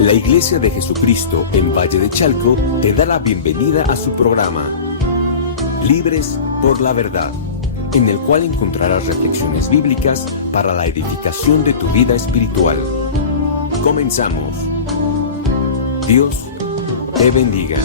La Iglesia de Jesucristo en Valle de Chalco te da la bienvenida a su programa Libres por la Verdad, en el cual encontrarás reflexiones bíblicas para la edificación de tu vida espiritual. Comenzamos. Dios te bendiga.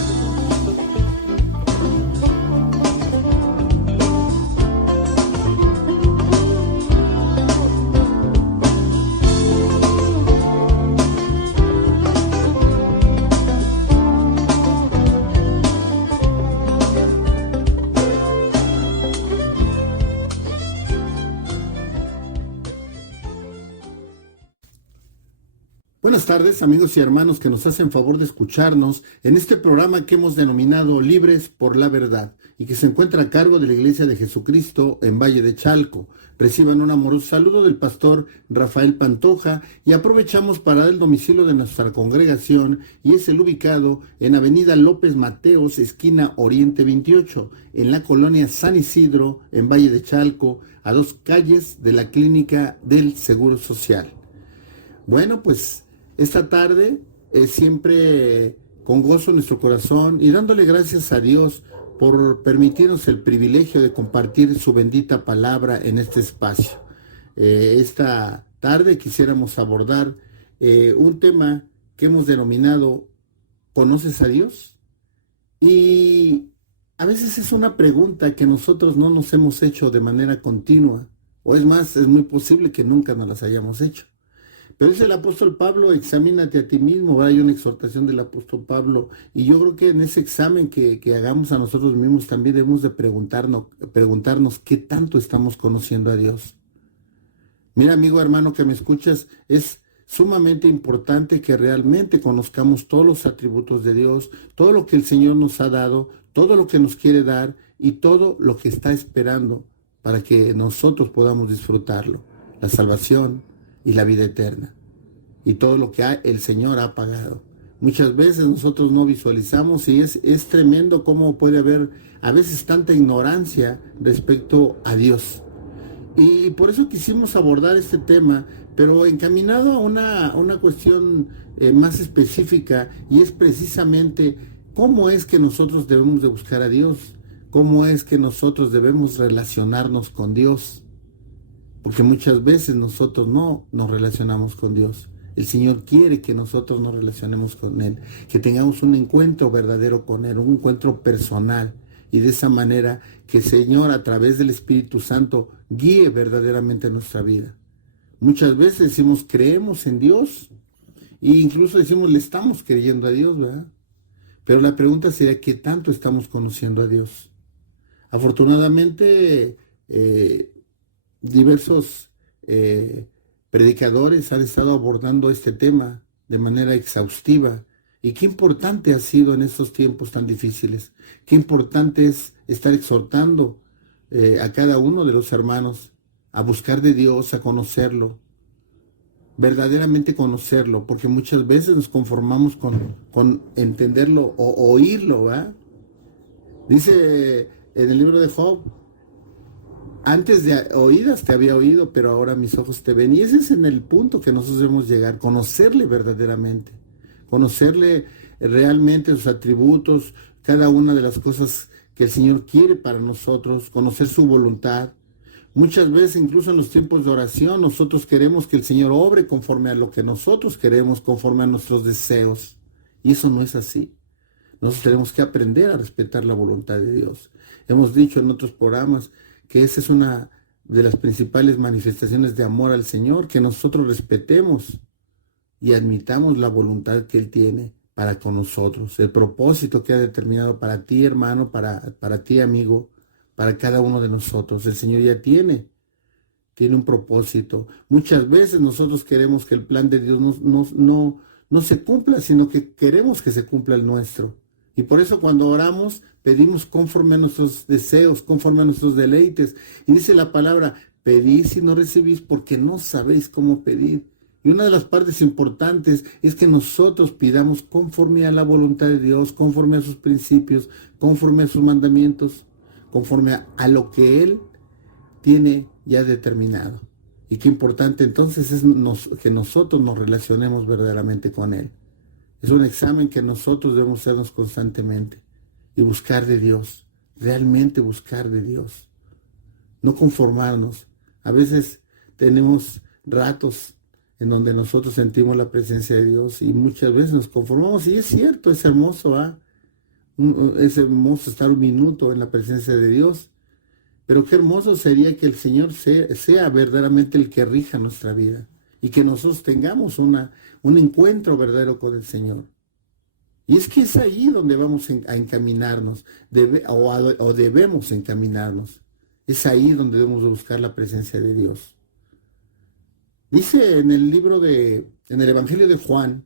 Buenas tardes, amigos y hermanos que nos hacen favor de escucharnos en este programa que hemos denominado Libres por la Verdad y que se encuentra a cargo de la Iglesia de Jesucristo en Valle de Chalco. Reciban un amoroso saludo del pastor Rafael Pantoja y aprovechamos para dar el domicilio de nuestra congregación y es el ubicado en Avenida López Mateos, esquina Oriente 28, en la colonia San Isidro, en Valle de Chalco, a 2 calles de la Clínica del Seguro Social. Bueno, pues esta tarde siempre con gozo en nuestro corazón y dándole gracias a Dios por permitirnos el privilegio de compartir su bendita palabra en este espacio. Esta tarde quisiéramos abordar un tema que hemos denominado ¿Conoces a Dios? Y a veces es una pregunta que nosotros no nos hemos hecho de manera continua, o es más, es muy posible que nunca nos las hayamos hecho. Pero es el apóstol Pablo, examínate a ti mismo, ¿verdad? Hay una exhortación del apóstol Pablo, y yo creo que en ese examen que hagamos a nosotros mismos también debemos de preguntarnos qué tanto estamos conociendo a Dios. Mira, amigo, hermano, que me escuchas, es sumamente importante que realmente conozcamos todos los atributos de Dios, todo lo que el Señor nos ha dado, todo lo que nos quiere dar y todo lo que está esperando para que nosotros podamos disfrutarlo, la salvación y la vida eterna, y todo lo que el Señor ha pagado. Muchas veces nosotros no visualizamos y es tremendo cómo puede haber a veces tanta ignorancia respecto a Dios. Y por eso quisimos abordar este tema, pero encaminado a una cuestión más específica, y es precisamente cómo es que nosotros debemos de buscar a Dios, cómo es que nosotros debemos relacionarnos con Dios. Porque muchas veces nosotros no nos relacionamos con Dios. El Señor quiere que nosotros nos relacionemos con Él, que tengamos un encuentro verdadero con Él, un encuentro personal. Y de esa manera que el Señor a través del Espíritu Santo guíe verdaderamente nuestra vida. Muchas veces decimos creemos en Dios e incluso decimos le estamos creyendo a Dios, ¿verdad? Pero la pregunta sería ¿qué tanto estamos conociendo a Dios? Afortunadamente, diversos predicadores han estado abordando este tema de manera exhaustiva, y qué importante ha sido en estos tiempos tan difíciles, qué importante es estar exhortando a cada uno de los hermanos a buscar de Dios, a conocerlo, verdaderamente conocerlo, porque muchas veces nos conformamos con entenderlo o oírlo, ¿verdad? Dice en el libro de Job, antes de oídas te había oído, pero ahora mis ojos te ven. Y ese es en el punto que nosotros debemos llegar, conocerle verdaderamente, conocerle realmente sus atributos, cada una de las cosas que el Señor quiere para nosotros, conocer su voluntad. Muchas veces, incluso en los tiempos de oración, nosotros queremos que el Señor obre conforme a lo que nosotros queremos, conforme a nuestros deseos. Y eso no es así. Nosotros tenemos que aprender a respetar la voluntad de Dios. Hemos dicho en otros programas que esa es una de las principales manifestaciones de amor al Señor, que nosotros respetemos y admitamos la voluntad que Él tiene para con nosotros, el propósito que ha determinado para ti, hermano, para ti, amigo, para cada uno de nosotros. El Señor ya tiene un propósito. Muchas veces nosotros queremos que el plan de Dios no se cumpla, sino que queremos que se cumpla el nuestro. Y por eso cuando oramos, pedimos conforme a nuestros deseos, conforme a nuestros deleites. Y dice la palabra, pedís y no recibís porque no sabéis cómo pedir. Y una de las partes importantes es que nosotros pidamos conforme a la voluntad de Dios, conforme a sus principios, conforme a sus mandamientos, conforme a lo que Él tiene ya determinado. Y qué importante entonces es que nosotros nos relacionemos verdaderamente con Él. Es un examen que nosotros debemos hacernos constantemente y buscar de Dios, realmente buscar de Dios, no conformarnos. A veces tenemos ratos en donde nosotros sentimos la presencia de Dios y muchas veces nos conformamos, y es cierto, es hermoso, es hermoso estar un minuto en la presencia de Dios, pero qué hermoso sería que el Señor sea verdaderamente el que rija nuestra vida y que nosotros tengamos un encuentro verdadero con el Señor. Y es que es ahí donde vamos a encaminarnos, o debemos encaminarnos. Es ahí donde debemos buscar la presencia de Dios. Dice en el Evangelio de Juan,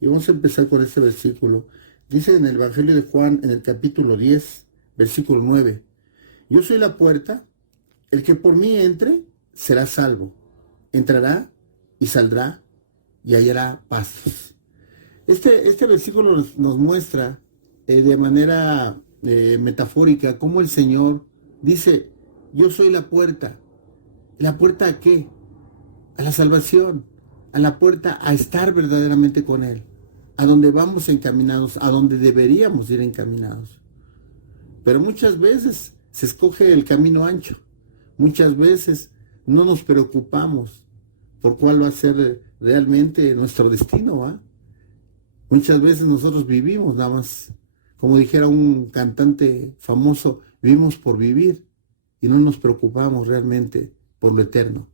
y vamos a empezar con este versículo, dice en el Evangelio de Juan, en el capítulo 10, versículo 9, yo soy la puerta, el que por mí entre será salvo, entrará y saldrá y hallará pastos. Este versículo nos muestra de manera metafórica cómo el Señor dice, yo soy la puerta. ¿La puerta a qué? A la salvación, a la puerta a estar verdaderamente con Él, a donde vamos encaminados, a donde deberíamos ir encaminados. Pero muchas veces se escoge el camino ancho, muchas veces no nos preocupamos por cuál va a ser realmente nuestro destino, ¿va? Muchas veces nosotros vivimos nada más, como dijera un cantante famoso, vivimos por vivir y no nos preocupamos realmente por lo eterno.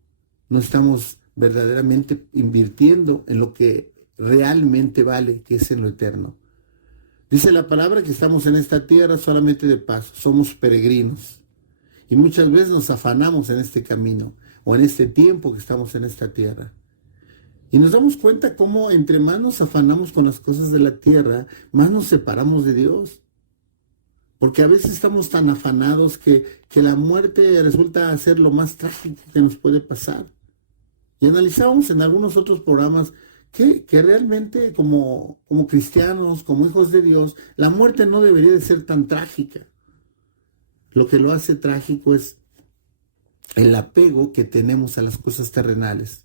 No estamos verdaderamente invirtiendo en lo que realmente vale, que es en lo eterno. Dice la palabra que estamos en esta tierra solamente de paso, somos peregrinos. Y muchas veces nos afanamos en este camino o en este tiempo que estamos en esta tierra. Y nos damos cuenta cómo entre más nos afanamos con las cosas de la tierra, más nos separamos de Dios. Porque a veces estamos tan afanados que la muerte resulta ser lo más trágico que nos puede pasar. Y analizábamos en algunos otros programas que realmente como cristianos, como hijos de Dios, la muerte no debería de ser tan trágica. Lo que lo hace trágico es el apego que tenemos a las cosas terrenales.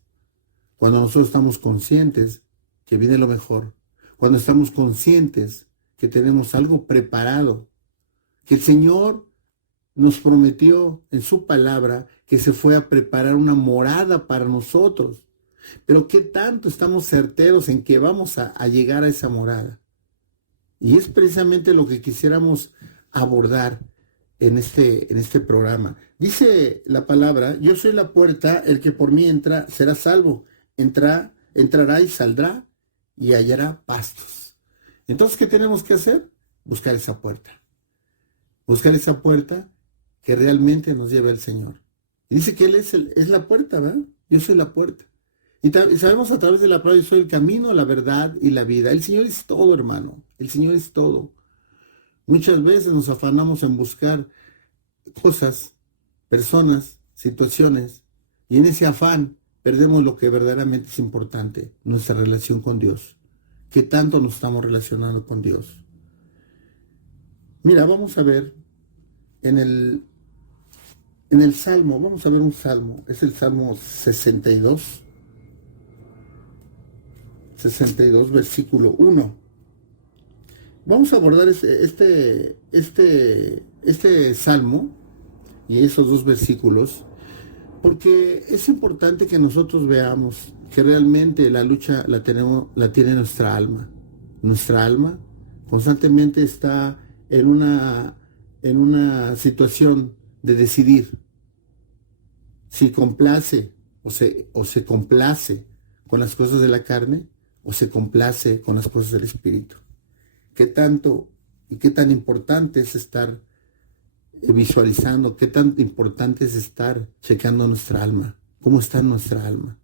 Cuando nosotros estamos conscientes que viene lo mejor, cuando estamos conscientes que tenemos algo preparado, que el Señor nos prometió en su palabra que se fue a preparar una morada para nosotros. Pero qué tanto estamos certeros en que vamos a llegar a esa morada. Y es precisamente lo que quisiéramos abordar en este programa. Dice la palabra, yo soy la puerta, el que por mí entra será salvo. Entrará y saldrá y hallará pastos. Entonces, ¿qué tenemos que hacer? Buscar esa puerta. Buscar esa puerta que realmente nos lleve al Señor. Y dice que Él es la puerta, ¿verdad? Yo soy la puerta. Y sabemos a través de la palabra, yo soy el camino, la verdad y la vida. El Señor es todo, hermano. El Señor es todo. Muchas veces nos afanamos en buscar cosas, personas, situaciones, y en ese afán perdemos lo que verdaderamente es importante, nuestra relación con Dios. ¿Qué tanto nos estamos relacionando con Dios? Mira, vamos a ver en el Salmo, vamos a ver un Salmo, es el Salmo 62, versículo 1. Vamos a abordar este Salmo y esos dos versículos, porque es importante que nosotros veamos que realmente la lucha la tiene nuestra alma. Nuestra alma constantemente está en una situación de decidir si complace o se complace con las cosas de la carne o se complace con las cosas del Espíritu. ¿Qué tanto y qué tan importante es estar visualizando, qué tan importante es estar checando nuestra alma? ¿Cómo está nuestra alma?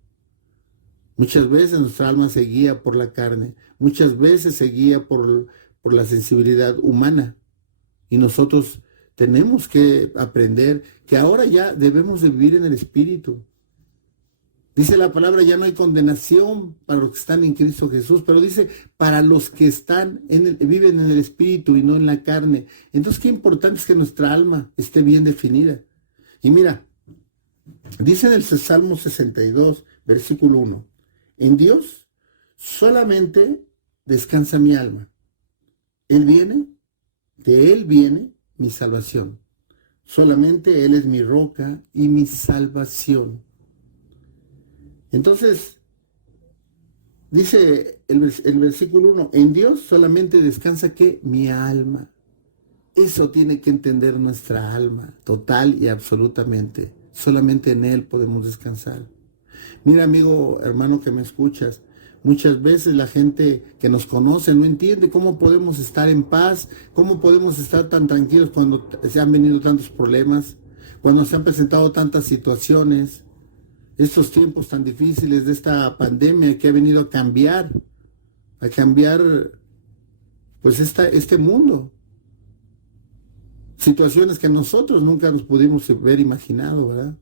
Muchas veces nuestra alma se guía por la carne, muchas veces se guía por la sensibilidad humana. Y nosotros tenemos que aprender que ahora ya debemos de vivir en el Espíritu. Dice la palabra, ya no hay condenación para los que están en Cristo Jesús, pero dice, para los que viven en el Espíritu y no en la carne. Entonces, qué importante es que nuestra alma esté bien definida. Y mira, dice en el Salmo 62, versículo 1, en Dios solamente descansa mi alma. Él viene, de Él viene mi salvación. Solamente Él es mi roca y mi salvación. Entonces, dice el versículo 1, en Dios solamente descansa ¿qué? Mi alma. Eso tiene que entender nuestra alma, total y absolutamente. Solamente en Él podemos descansar. Mira, amigo, hermano que me escuchas, muchas veces la gente que nos conoce no entiende cómo podemos estar en paz, cómo podemos estar tan tranquilos cuando se han venido tantos problemas, cuando se han presentado tantas situaciones, estos tiempos tan difíciles de esta pandemia que ha venido a cambiar pues este mundo. Situaciones que nosotros nunca nos pudimos haber imaginado, ¿verdad?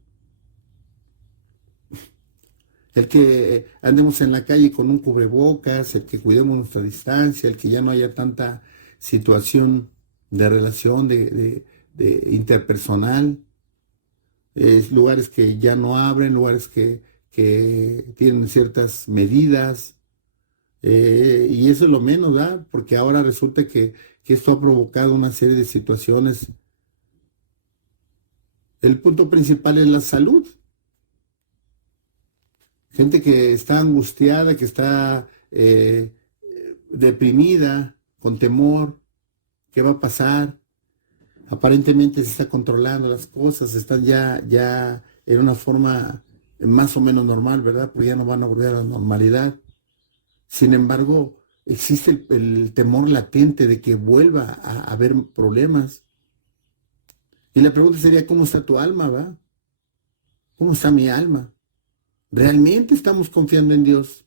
El que andemos en la calle con un cubrebocas, el que cuidemos nuestra distancia, el que ya no haya tanta situación de relación, de interpersonal, lugares que ya no abren, lugares que tienen ciertas medidas, y eso es lo menos, ¿verdad? Porque ahora resulta que esto ha provocado una serie de situaciones. El punto principal es la salud. Gente que está angustiada, que está deprimida, con temor, ¿qué va a pasar? Aparentemente se está controlando las cosas, están ya en una forma más o menos normal, ¿verdad? Porque ya no van a volver a la normalidad. Sin embargo, existe el temor latente de que vuelva a haber problemas. Y la pregunta sería, ¿cómo está tu alma, va? ¿Cómo está mi alma? ¿Realmente estamos confiando en Dios?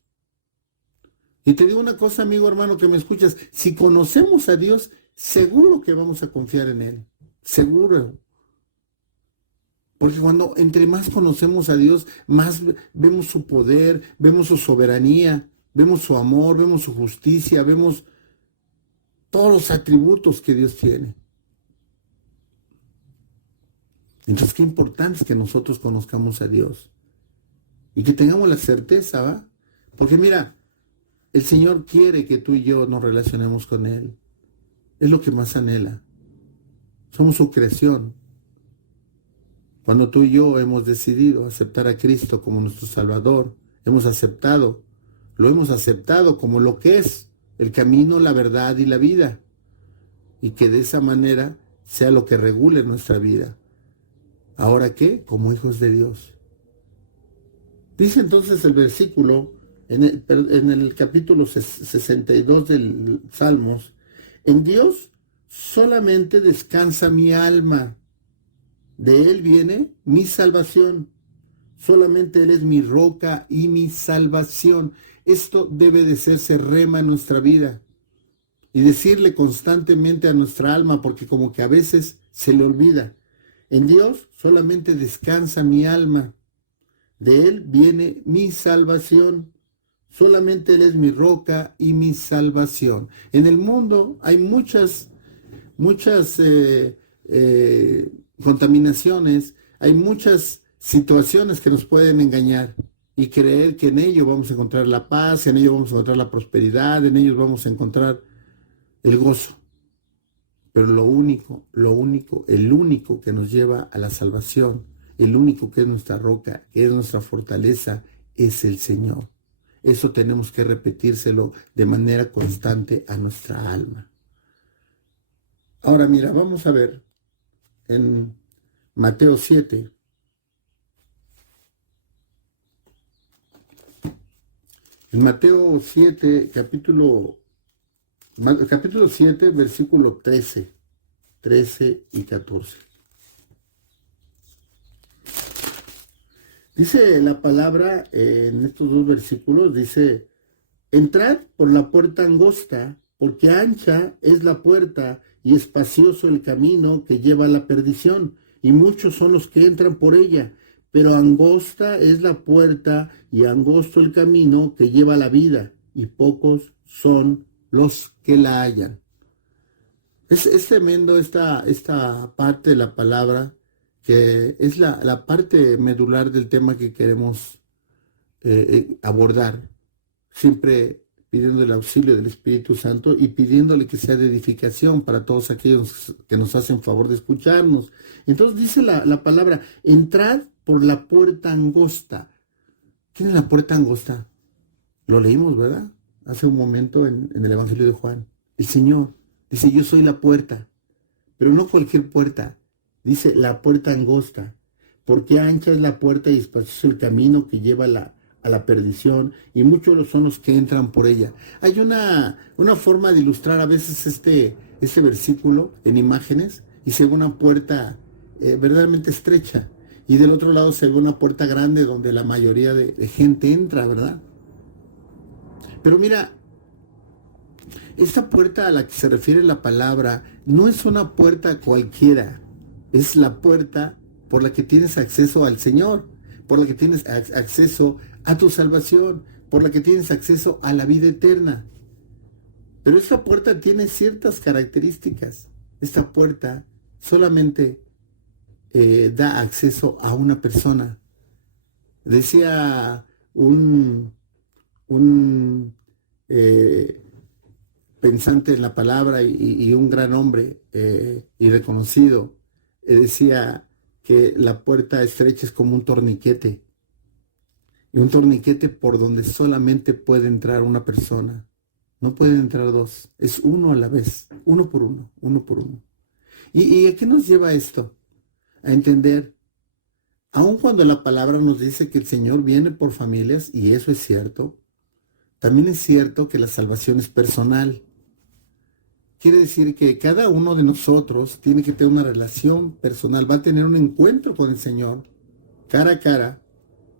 Y te digo una cosa, amigo, hermano, que me escuchas. Si conocemos a Dios, seguro que vamos a confiar en Él. Seguro. Porque cuando entre más conocemos a Dios, más vemos su poder, vemos su soberanía, vemos su amor, vemos su justicia, vemos todos los atributos que Dios tiene. Entonces, qué importante es que nosotros conozcamos a Dios. Y que tengamos la certeza, ¿va? Porque mira, el Señor quiere que tú y yo nos relacionemos con Él. Es lo que más anhela. Somos su creación. Cuando tú y yo hemos decidido aceptar a Cristo como nuestro Salvador, lo hemos aceptado como lo que es el camino, la verdad y la vida. Y que de esa manera sea lo que regule nuestra vida. ¿Ahora qué? Como hijos de Dios. Dice entonces el versículo, en el capítulo 62 del Salmos, en Dios solamente descansa mi alma, de Él viene mi salvación, solamente Él es mi roca y mi salvación. Esto debe de serse rema en nuestra vida y decirle constantemente a nuestra alma, porque como que a veces se le olvida, en Dios solamente descansa mi alma. De Él viene mi salvación. Solamente Él es mi roca y mi salvación. En el mundo hay muchas contaminaciones, hay muchas situaciones que nos pueden engañar y creer que en ello vamos a encontrar la paz, en ello vamos a encontrar la prosperidad, en ellos vamos a encontrar el gozo. Pero el único que nos lleva a la salvación, el único que es nuestra roca, que es nuestra fortaleza, es el Señor. Eso tenemos que repetírselo de manera constante a nuestra alma. Ahora mira, vamos a ver en Mateo 7. En Mateo 7, capítulo 7, versículo 13 y 14. Dice la palabra en estos dos versículos, dice, entrad por la puerta angosta, porque ancha es la puerta y espacioso el camino que lleva a la perdición, y muchos son los que entran por ella, pero angosta es la puerta y angosto el camino que lleva a la vida, y pocos son los que la hallan. Es tremendo esta parte de la palabra, que es la parte medular del tema que queremos abordar. Siempre pidiendo el auxilio del Espíritu Santo y pidiéndole que sea de edificación para todos aquellos que nos hacen favor de escucharnos. Entonces dice la palabra, entrad por la puerta angosta. ¿Quién es la puerta angosta? Lo leímos, ¿verdad? Hace un momento en el Evangelio de Juan. El Señor dice, yo soy la puerta, pero no cualquier puerta. Dice la puerta angosta, porque ancha es la puerta y espacioso el camino que lleva a la perdición, y muchos son los que entran por ella. Hay una forma de ilustrar a veces este versículo en imágenes, y se ve una puerta verdaderamente estrecha, y del otro lado se ve una puerta grande donde la mayoría de gente entra, ¿verdad? Pero mira, esta puerta a la que se refiere la palabra no es una puerta cualquiera, es la puerta por la que tienes acceso al Señor, por la que tienes acceso a tu salvación, por la que tienes acceso a la vida eterna. Pero esta puerta tiene ciertas características. Esta puerta solamente da acceso a una persona. Decía un pensante en la palabra y un gran hombre y reconocido, decía que la puerta estrecha es como un torniquete, y un torniquete por donde solamente puede entrar una persona, no pueden entrar dos, es uno a la vez, uno por uno, uno por uno. ¿Y a qué nos lleva esto? A entender, aun cuando la palabra nos dice que el Señor viene por familias, y eso es cierto, también es cierto que la salvación es personal. Quiere decir que cada uno de nosotros tiene que tener una relación personal, va a tener un encuentro con el Señor, cara a cara,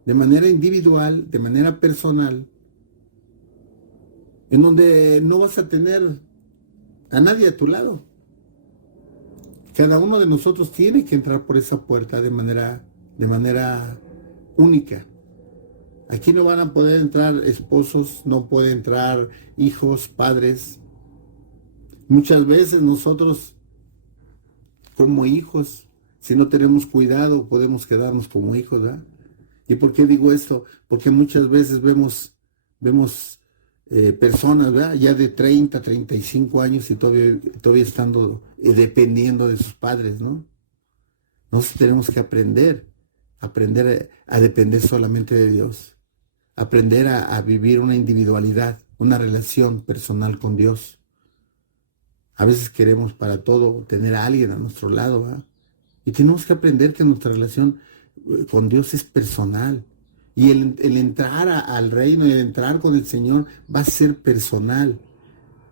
de manera individual, de manera personal, en donde no vas a tener a nadie a tu lado. Cada uno de nosotros tiene que entrar por esa puerta de manera única. Aquí no van a poder entrar esposos, no pueden entrar hijos, padres. Muchas veces nosotros, como hijos, si no tenemos cuidado, podemos quedarnos como hijos, ¿verdad? ¿Y por qué digo esto? Porque muchas veces vemos personas, ¿verdad? Ya de 30, 35 años y todavía estando dependiendo de sus padres, ¿no? Nosotros tenemos que aprender a depender solamente de Dios, aprender a vivir una individualidad, una relación personal con Dios. A veces queremos para todo tener a alguien a nuestro lado, ¿verdad? Y tenemos que aprender que nuestra relación con Dios es personal. Y el entrar al reino y el entrar con el Señor va a ser personal,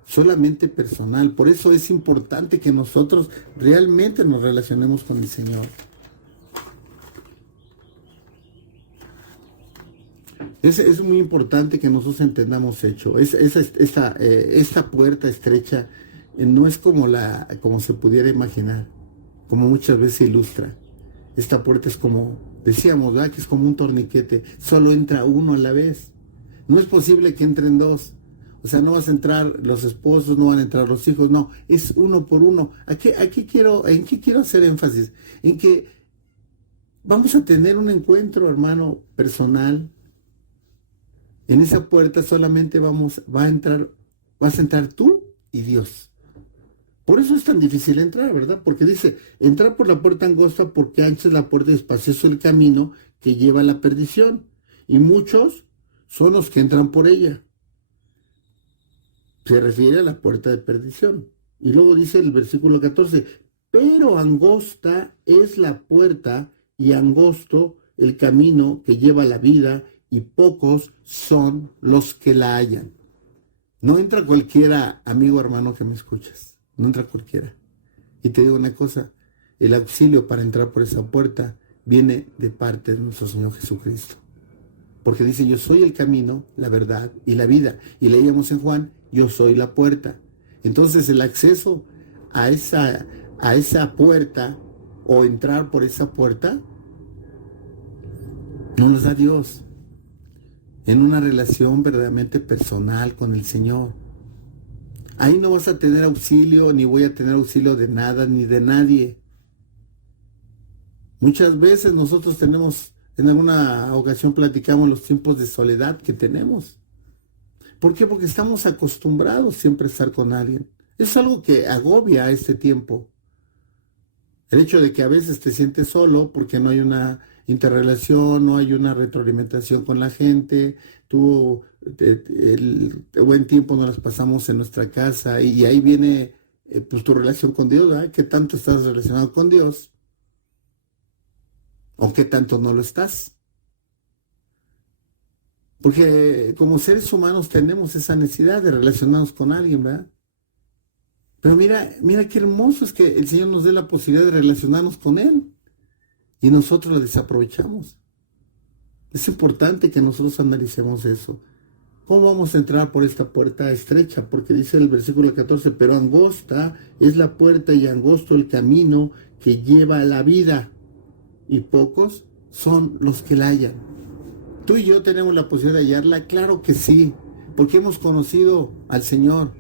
solamente personal. Por eso es importante que nosotros realmente nos relacionemos con el Señor. Es muy importante que nosotros entendamos esta puerta estrecha no es como se pudiera imaginar, como muchas veces se ilustra. Esta puerta es como, decíamos, ¿verdad? Que es como un torniquete, solo entra uno a la vez. No es posible que entren dos. O sea, no vas a entrar los esposos, no van a entrar los hijos, no, es uno por uno. ¿En qué quiero hacer énfasis? En que vamos a tener un encuentro, hermano, personal. En esa puerta solamente vas a entrar tú y Dios. Por eso es tan difícil entrar, ¿verdad? Porque dice, entrar por la puerta angosta porque ancha es la puerta y espacioso el camino que lleva a la perdición. Y muchos son los que entran por ella. Se refiere a la puerta de perdición. Y luego dice el versículo 14, pero angosta es la puerta y angosto el camino que lleva a la vida y pocos son los que la hallan. No entra cualquiera, amigo, hermano, que me escuchas. No entra cualquiera. Y te digo una cosa, el auxilio para entrar por esa puerta viene de parte de nuestro Señor Jesucristo. Porque dice, yo soy el camino, la verdad y la vida. Y leíamos en Juan, yo soy la puerta. Entonces el acceso a esa puerta o entrar por esa puerta nos los da Dios en una relación verdaderamente personal con el Señor. Ahí no vas a tener auxilio, ni voy a tener auxilio de nada, ni de nadie. Muchas veces nosotros en alguna ocasión platicamos los tiempos de soledad que tenemos. ¿Por qué? Porque estamos acostumbrados siempre a estar con alguien. Es algo que agobia a este tiempo. El hecho de que a veces te sientes solo porque no hay una interrelación, no hay una retroalimentación con la gente. El buen tiempo nos las pasamos en nuestra casa y ahí viene pues tu relación con Dios, ¿verdad? ¿Qué tanto estás relacionado con Dios? ¿O qué tanto no lo estás? Porque como seres humanos tenemos esa necesidad de relacionarnos con alguien, ¿verdad? Pero mira qué hermoso es que el Señor nos dé la posibilidad de relacionarnos con Él y nosotros la desaprovechamos. Es importante que nosotros analicemos eso. ¿Cómo vamos a entrar por esta puerta estrecha? Porque dice el versículo 14, pero angosta es la puerta y angosto el camino que lleva a la vida, y pocos son los que la hallan. ¿Tú y yo tenemos la posibilidad de hallarla? Claro que sí, porque hemos conocido al Señor,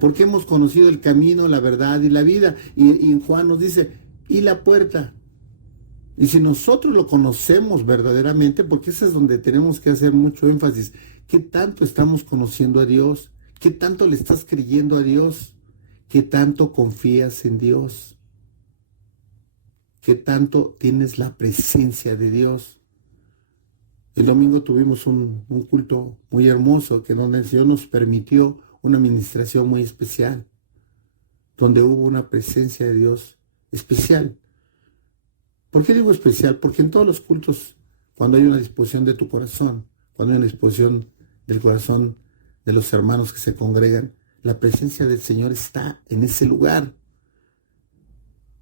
porque hemos conocido el camino, la verdad y la vida. Y en Juan nos dice, y la puerta. Y si nosotros lo conocemos verdaderamente, porque eso es donde tenemos que hacer mucho énfasis, ¿qué tanto estamos conociendo a Dios? ¿Qué tanto le estás creyendo a Dios? ¿Qué tanto confías en Dios? ¿Qué tanto tienes la presencia de Dios? El domingo tuvimos un culto muy hermoso que donde el Señor nos permitió una administración muy especial, donde hubo una presencia de Dios especial. ¿Por qué digo especial? Porque en todos los cultos, cuando hay una disposición de tu corazón, cuando hay una disposición del corazón de los hermanos que se congregan, la presencia del Señor está en ese lugar.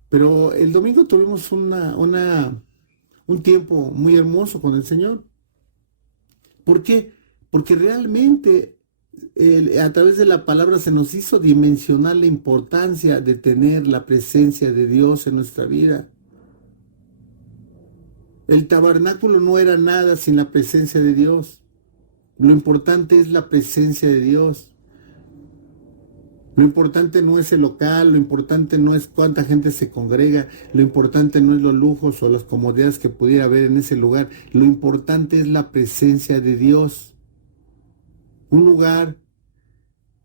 Pero el domingo tuvimos un tiempo muy hermoso con el Señor. ¿Por qué? Porque realmente a través de la palabra se nos hizo dimensionar la importancia de tener la presencia de Dios en nuestra vida. El tabernáculo no era nada sin la presencia de Dios. Lo importante es la presencia de Dios. Lo importante no es el local, lo importante no es cuánta gente se congrega, lo importante no es los lujos o las comodidades que pudiera haber en ese lugar. Lo importante es la presencia de Dios. Un lugar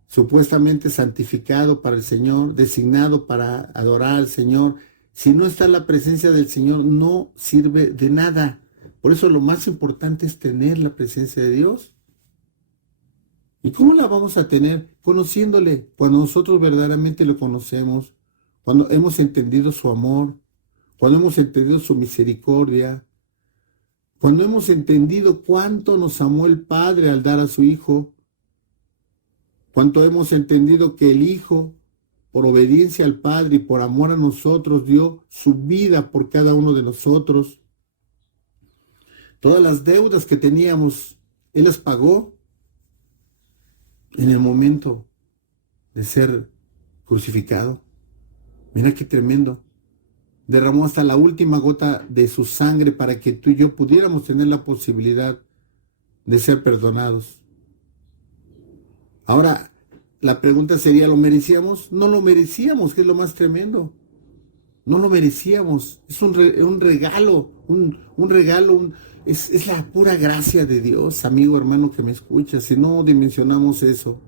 supuestamente santificado para el Señor, designado para adorar al Señor. Si no está la presencia del Señor, no sirve de nada. Por eso lo más importante es tener la presencia de Dios. ¿Y cómo la vamos a tener? Conociéndole. Cuando nosotros verdaderamente lo conocemos, cuando hemos entendido su amor, cuando hemos entendido su misericordia, cuando hemos entendido cuánto nos amó el Padre al dar a su Hijo, cuánto hemos entendido que el Hijo, por obediencia al Padre y por amor a nosotros, dio su vida por cada uno de nosotros. Todas las deudas que teníamos, Él las pagó en el momento de ser crucificado. Mira qué tremendo. Derramó hasta la última gota de su sangre para que tú y yo pudiéramos tener la posibilidad de ser perdonados. Ahora, la pregunta sería, ¿lo merecíamos? No lo merecíamos, que es lo más tremendo. No lo merecíamos. Es un regalo, un regalo, es la pura gracia de Dios, amigo, hermano que me escuchas. Si no dimensionamos eso,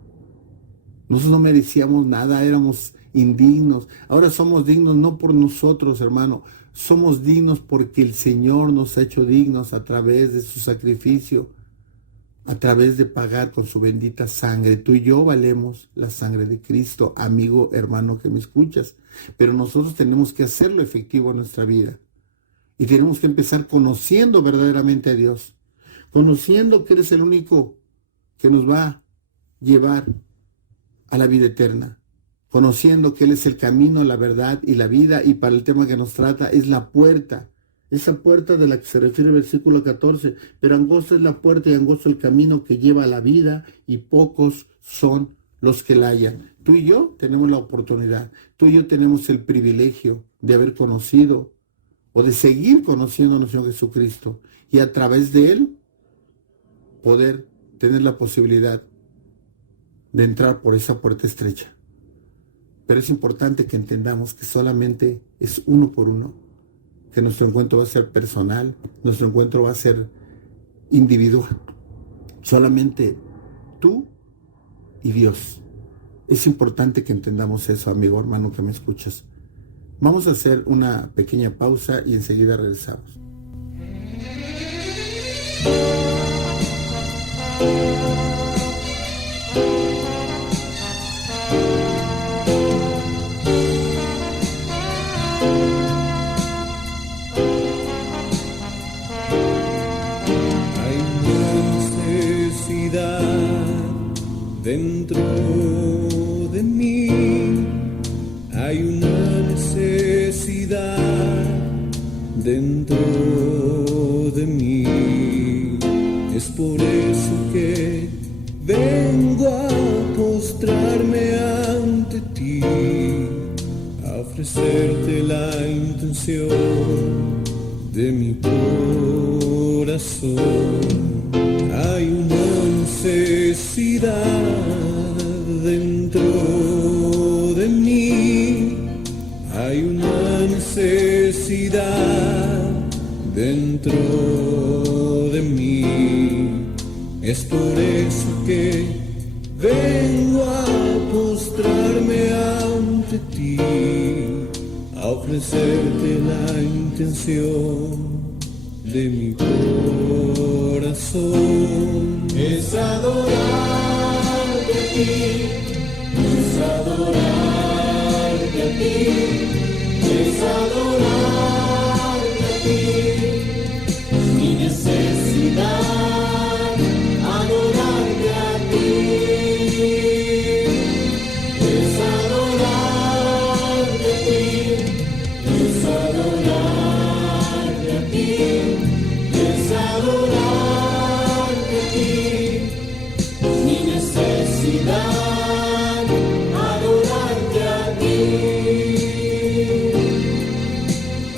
nosotros no merecíamos nada, éramos indignos. Ahora somos dignos no por nosotros, hermano. Somos dignos porque el Señor nos ha hecho dignos a través de su sacrificio, a través de pagar con su bendita sangre. Tú y yo valemos la sangre de Cristo, amigo, hermano que me escuchas. Pero nosotros tenemos que hacerlo efectivo en nuestra vida. Y tenemos que empezar conociendo verdaderamente a Dios. Conociendo que Él es el único que nos va a llevar a la vida eterna. Conociendo que Él es el camino, la verdad y la vida. Y para el tema que nos trata es la puerta. Esa puerta de la que se refiere el versículo 14. Pero angosta es la puerta y angosto el camino que lleva a la vida, y pocos son los que la hallan. Tú y yo tenemos la oportunidad. Tú y yo tenemos el privilegio de haber conocido o de seguir conociendo a nuestro Señor Jesucristo. Y a través de Él poder tener la posibilidad de entrar por esa puerta estrecha. Pero es importante que entendamos que solamente es uno por uno. Que nuestro encuentro va a ser personal, nuestro encuentro va a ser individual. Solamente tú y Dios. Es importante que entendamos eso, amigo, hermano, que me escuchas. Vamos a hacer una pequeña pausa y enseguida regresamos. Dentro de mí hay una necesidad, dentro de mí. Es por eso que vengo a postrarme ante ti, a ofrecerte la intención de mi corazón. Hay una necesidad dentro de mí, hay una necesidad dentro de mí. Es por eso que vengo a postrarme ante ti, a ofrecerte la intención de mi corazón. Es adorarte a ti, es adorarte a ti, es adorarte a ti. Mi necesidad, adorarte a ti, es adorarte a ti, es adorarte a ti, es adorarte a ti. Mi necesidad, adorarte a ti.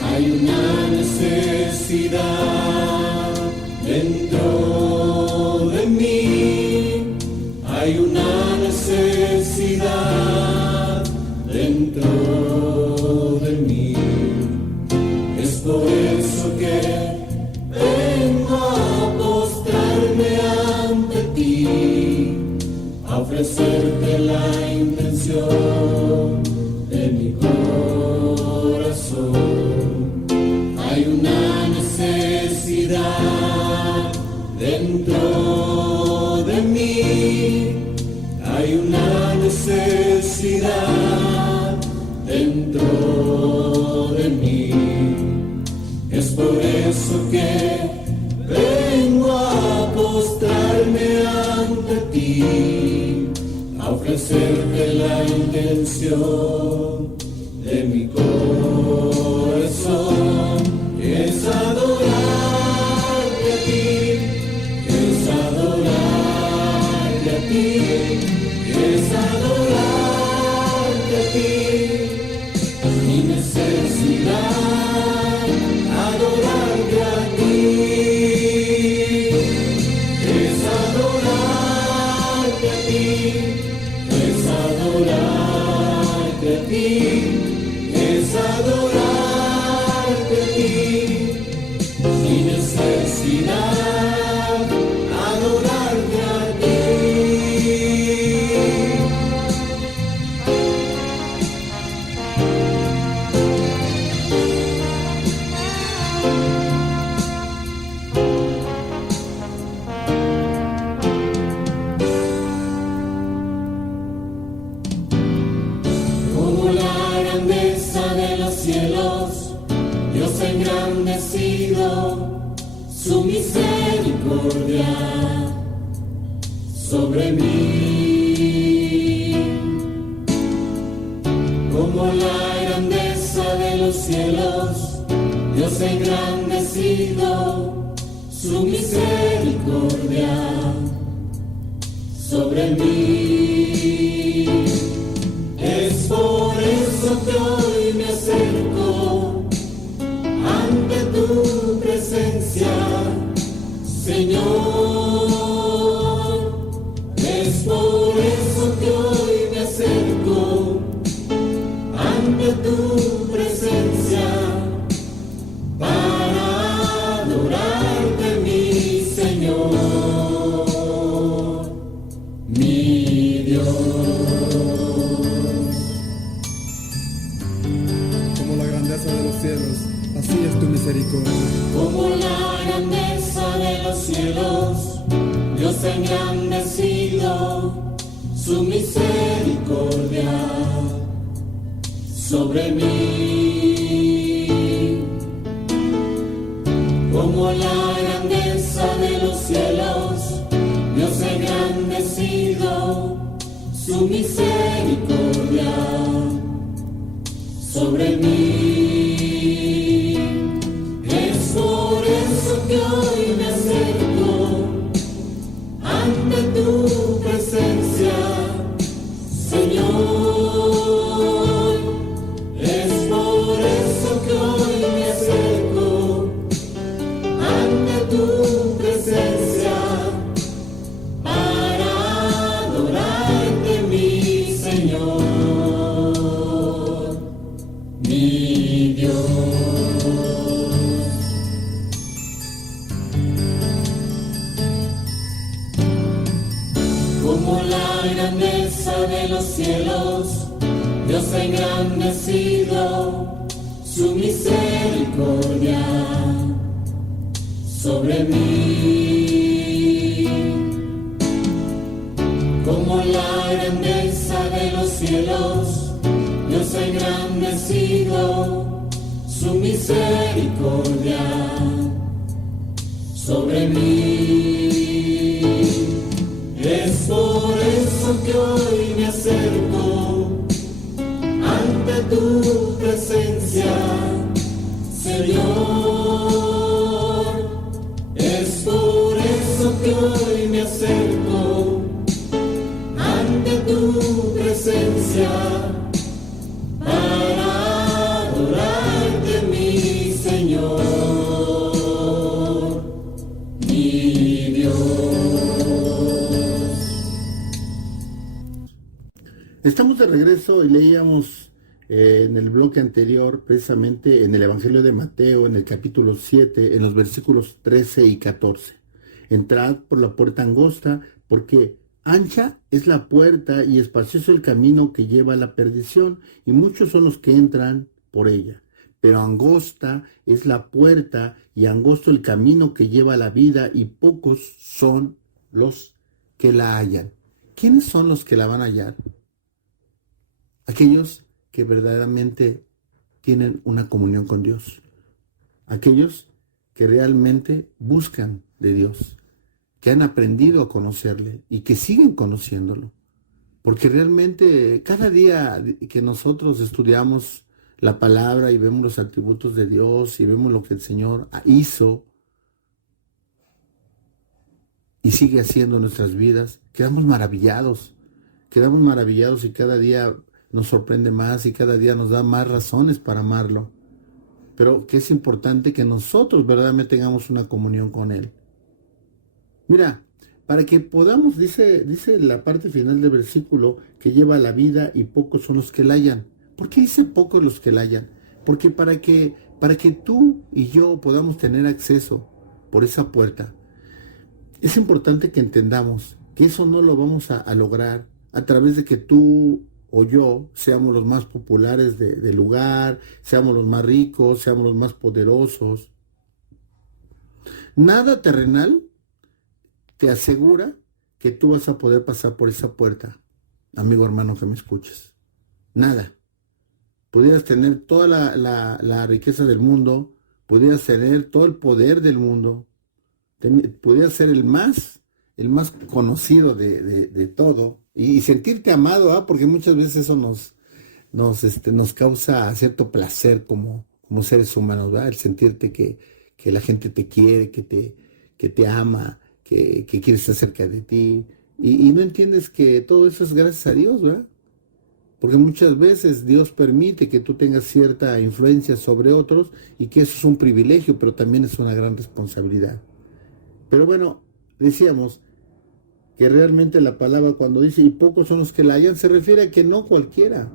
Hay una necesidad dentro de mí, hay una necesidad dentro de mí. Es por eso que vengo a postrarme ante ti, a ofrecerte la intención de mi corazón. Hay una necesidad dentro de mí, hay una necesidad dentro de mí. Es por eso que vengo a postrarme ante ti, a ofrecerte la intención de mi corazón. Es adorarte a ti, es adorarte a ti, es adorarte a ti. Mi necesidad, adorarte a ti, es adorarte a ti, es adorarte a ti, es adorarte a ti. Mi necesidad, adorarte a ti. Como la grandeza de los cielos, Dios ha engrandecido su misericordia sobre mí. Como la grandeza de los cielos, Dios ha engrandecido su misericordia sobre mí. Es por eso que hoy me acerco ante tu presencia, Señor. Es por eso que hoy me acerco ante tu presencia, para adorarte, mi Señor, mi Dios. así es tu misericordia. Como la grandeza de los cielos, Dios ha engrandecido su misericordia sobre mí. Como la grandeza de los cielos, Dios ha engrandecido su misericordia sobre mí. Es por eso que hoy me acerco ante tu presencia, Señor. Es por eso que hoy me acerco ante tu presencia para adorarte, mi Señor, mi Dios. Como la grandeza de los cielos, Dios ha engrandecido su misericordia sobre mí. Como la grandeza de los cielos, Dios ha engrandecido su misericordia sobre mí. Es por eso que hoy me acerco ante tu presencia, Señor. Es por eso que hoy me acerco ante tu presencia para adorarte, mi Señor, mi Dios. Estamos de regreso y leíamos en el bloque anterior, precisamente en el Evangelio de Mateo, en el capítulo 7, en los versículos 13 y 14. Entrad por la puerta angosta, porque ancha es la puerta y espacioso el camino que lleva a la perdición, y muchos son los que entran por ella. Pero angosta es la puerta y angosto el camino que lleva a la vida, y pocos son los que la hallan. ¿Quiénes son los que la van a hallar? Aquellos que verdaderamente tienen una comunión con Dios. Aquellos que realmente buscan de Dios, que han aprendido a conocerle y que siguen conociéndolo. Porque realmente cada día que nosotros estudiamos la palabra y vemos los atributos de Dios y vemos lo que el Señor hizo y sigue haciendo en nuestras vidas, quedamos maravillados y cada día nos sorprende más y cada día nos da más razones para amarlo. Pero que es importante que nosotros verdaderamente tengamos una comunión con Él. Mira, para que podamos, dice la parte final del versículo, que lleva a la vida y pocos son los que la hallan. ¿Por qué dice pocos los que la hallan? Porque para que tú y yo podamos tener acceso por esa puerta, es importante que entendamos que eso no lo vamos a lograr a través de que tú o yo seamos los más populares del lugar, seamos los más ricos, seamos los más poderosos. Nada terrenal te asegura que tú vas a poder pasar por esa puerta, amigo hermano que me escuches. Nada. Pudieras tener toda la riqueza del mundo, pudieras tener todo el poder del mundo, pudieras ser el más conocido de todo, y sentirte amado, porque muchas veces eso nos causa cierto placer como seres humanos, ¿verdad? El sentirte que la gente te quiere, que te ama, que quiere estar cerca de ti, y no entiendes que todo eso es gracias a Dios, ¿verdad? Porque muchas veces Dios permite que tú tengas cierta influencia sobre otros y que eso es un privilegio, pero también es una gran responsabilidad. Pero bueno, decíamos que realmente la palabra cuando dice y pocos son los que la hallan, se refiere a que no cualquiera.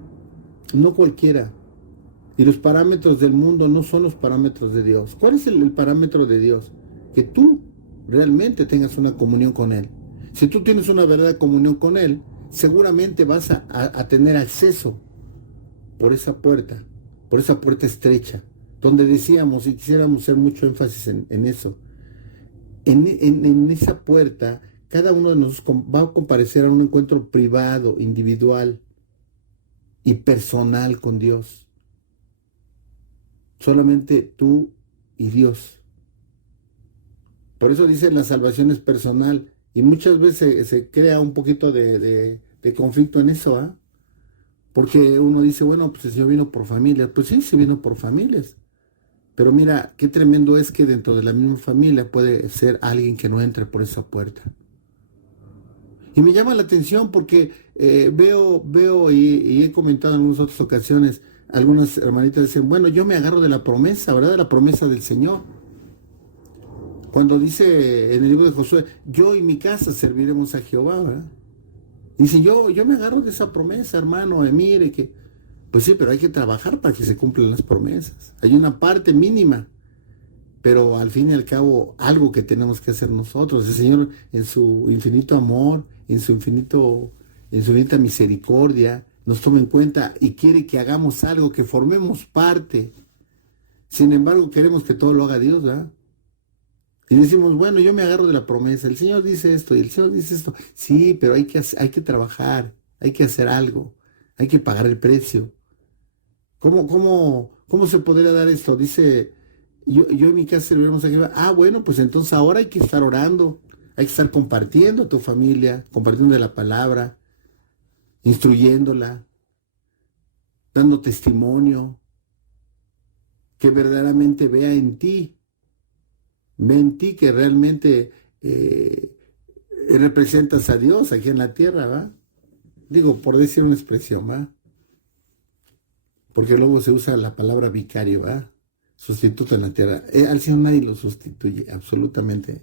Y los parámetros del mundo no son los parámetros de Dios. ¿Cuál es el parámetro de Dios? Que tú realmente tengas una comunión con Él. Si tú tienes una verdadera comunión con Él, seguramente vas a tener acceso por esa puerta estrecha, donde decíamos, y quisiéramos hacer mucho énfasis en eso, en esa puerta, cada uno de nosotros va a comparecer a un encuentro privado, individual y personal con Dios. Solamente tú y Dios. Por eso dicen la salvación es personal, y muchas veces se crea un poquito de conflicto en eso, ¿ah? Porque uno dice, bueno, pues el Señor vino por familias. Pues sí, se vino por familias. Pero mira, qué tremendo es que dentro de la misma familia puede ser alguien que no entre por esa puerta. Y me llama la atención porque veo y he comentado en algunas otras ocasiones, algunas hermanitas dicen, bueno, yo me agarro de la promesa, ¿verdad? De la promesa del Señor. Cuando dice en el libro de Josué, yo y mi casa serviremos a Jehová, ¿verdad? Dice, yo me agarro de esa promesa, hermano, mire que... Pues sí, pero hay que trabajar para que se cumplan las promesas. Hay una parte mínima, pero al fin y al cabo, algo que tenemos que hacer nosotros. El Señor, en su infinito amor, en su infinita misericordia, nos toma en cuenta y quiere que hagamos algo, que formemos parte. Sin embargo, queremos que todo lo haga Dios, ¿verdad? Y decimos, bueno, yo me agarro de la promesa, el Señor dice esto y el Señor dice esto. Sí, pero hay que trabajar, hay que hacer algo, hay que pagar el precio. ¿Cómo se podría dar esto? Dice, yo en mi casa serviremos a Jehová. Ah, bueno, pues entonces ahora hay que estar orando, hay que estar compartiendo a tu familia, compartiendo de la palabra, instruyéndola, dando testimonio, que verdaderamente vea en ti. Ve en ti que realmente representas a Dios aquí en la tierra, ¿va? Digo, por decir una expresión, ¿va? Porque luego se usa la palabra vicario, ¿va? Sustituto en la tierra. Al Señor nadie lo sustituye, absolutamente.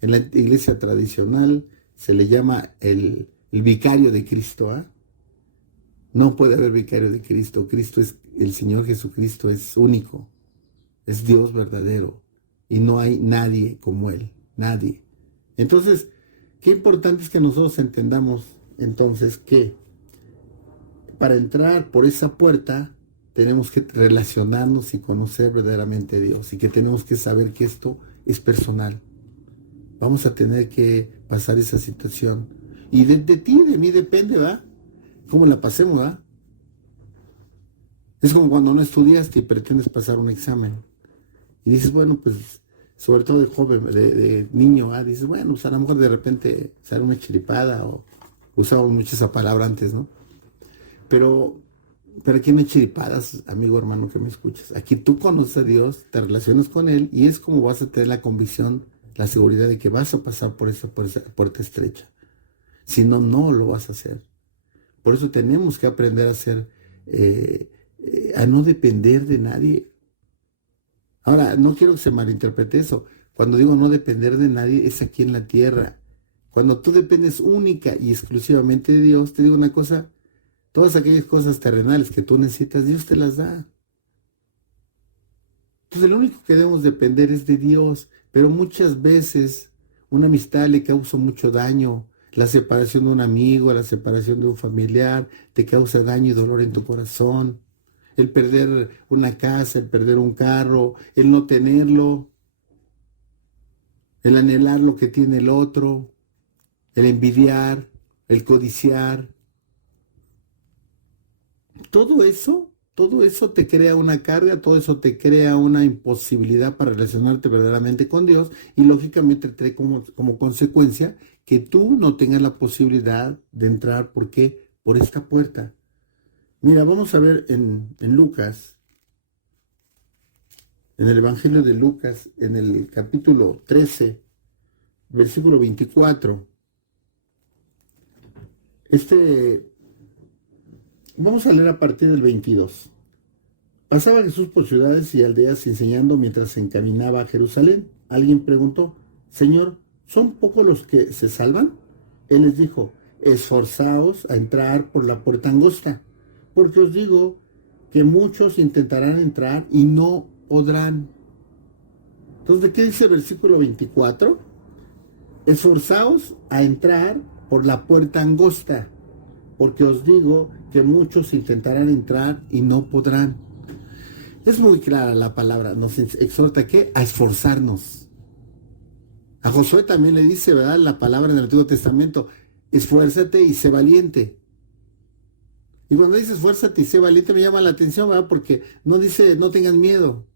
En la iglesia tradicional se le llama el vicario de Cristo, ¿va? No puede haber vicario de Cristo. Cristo es, el Señor Jesucristo es único, es Dios verdadero. Y no hay nadie como Él, nadie. Entonces, qué importante es que nosotros entendamos entonces que para entrar por esa puerta tenemos que relacionarnos y conocer verdaderamente a Dios y que tenemos que saber que esto es personal. Vamos a tener que pasar esa situación. Y de ti, de mí depende, ¿va? ¿Cómo la pasemos, va? Es como cuando no estudiaste y pretendes pasar un examen. Y dices, bueno, pues, sobre todo de joven, de niño, dices, bueno, pues a lo mejor de repente sale una chiripada, o usamos mucho esa palabra antes, ¿no? Pero aquí no hay chiripadas, amigo, hermano, que me escuchas. Aquí tú conoces a Dios, te relacionas con Él, y es como vas a tener la convicción, la seguridad de que vas a pasar por esa puerta estrecha. Si no, no lo vas a hacer. Por eso tenemos que aprender a no depender de nadie. Ahora, no quiero que se malinterprete eso. Cuando digo no depender de nadie, es aquí en la tierra. Cuando tú dependes única y exclusivamente de Dios, te digo una cosa, todas aquellas cosas terrenales que tú necesitas, Dios te las da. Entonces, lo único que debemos depender es de Dios, pero muchas veces una amistad le causa mucho daño. La separación de un amigo, la separación de un familiar, te causa daño y dolor en tu corazón. El perder una casa, el perder un carro, el no tenerlo, el anhelar lo que tiene el otro, el envidiar, el codiciar. Todo eso te crea una carga, todo eso te crea una imposibilidad para relacionarte verdaderamente con Dios y lógicamente trae como consecuencia que tú no tengas la posibilidad de entrar, ¿por qué? Por esta puerta. Mira, vamos a ver en Lucas, en el Evangelio de Lucas, en el capítulo 13, versículo 24. Vamos a leer a partir del 22. Pasaba Jesús por ciudades y aldeas enseñando mientras se encaminaba a Jerusalén. Alguien preguntó, Señor, ¿son pocos los que se salvan? Él les dijo, esforzaos a entrar por la puerta angosta, porque os digo que muchos intentarán entrar y no podrán. Entonces, ¿de qué dice el versículo 24? Esforzaos a entrar por la puerta angosta, porque os digo que muchos intentarán entrar y no podrán. Es muy clara la palabra, nos exhorta ¿qué? A esforzarnos. A Josué también le dice, ¿verdad? La palabra en el Antiguo Testamento, esfuérzate y sé valiente. Y cuando dice esfuérzate y sé valiente me llama la atención, ¿verdad? Porque no dice no tengas miedo.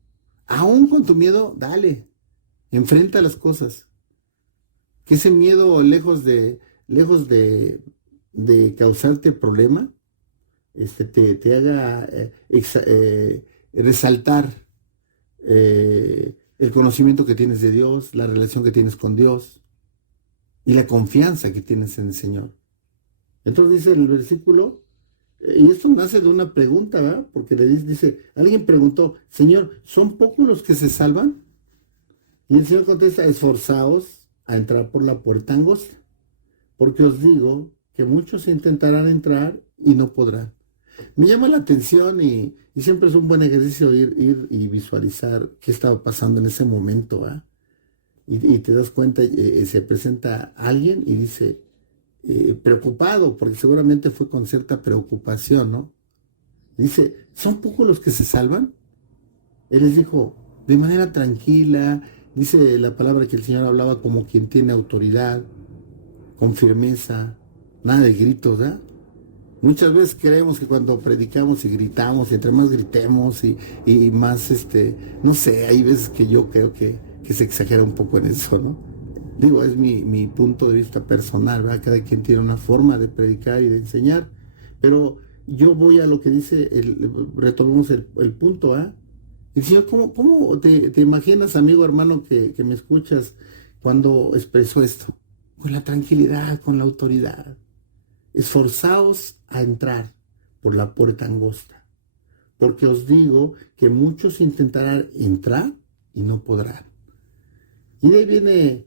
Aún con tu miedo, dale, enfrenta las cosas. Que ese miedo lejos de causarte problema, te haga resaltar el conocimiento que tienes de Dios, la relación que tienes con Dios y la confianza que tienes en el Señor. Entonces dice el versículo, y esto nace de una pregunta, ¿verdad? Porque le dice, alguien preguntó, Señor, ¿son pocos los que se salvan? Y el Señor contesta, esforzaos a entrar por la puerta angosta, porque os digo que muchos intentarán entrar y no podrán. Me llama la atención y siempre es un buen ejercicio ir y visualizar qué estaba pasando en ese momento, ¿eh? Y te das cuenta, se presenta alguien y dice, preocupado, porque seguramente fue con cierta preocupación, ¿no? Dice, ¿son pocos los que se salvan? Él les dijo, de manera tranquila, dice la palabra que el Señor hablaba como quien tiene autoridad, con firmeza, nada de gritos, ¿verdad? Muchas veces creemos que cuando predicamos y gritamos, y entre más gritemos y más, no sé, hay veces que yo creo que se exagera un poco en eso, ¿no? Digo, es mi punto de vista personal, ¿verdad? Cada quien tiene una forma de predicar y de enseñar, pero yo voy a lo que dice, retomemos el punto, ¿ah? Y Señor, ¿cómo te imaginas, amigo, hermano, que me escuchas cuando expresó esto? Con la tranquilidad, con la autoridad. Esforzaos a entrar por la puerta angosta, porque os digo que muchos intentarán entrar y no podrán. Y de ahí viene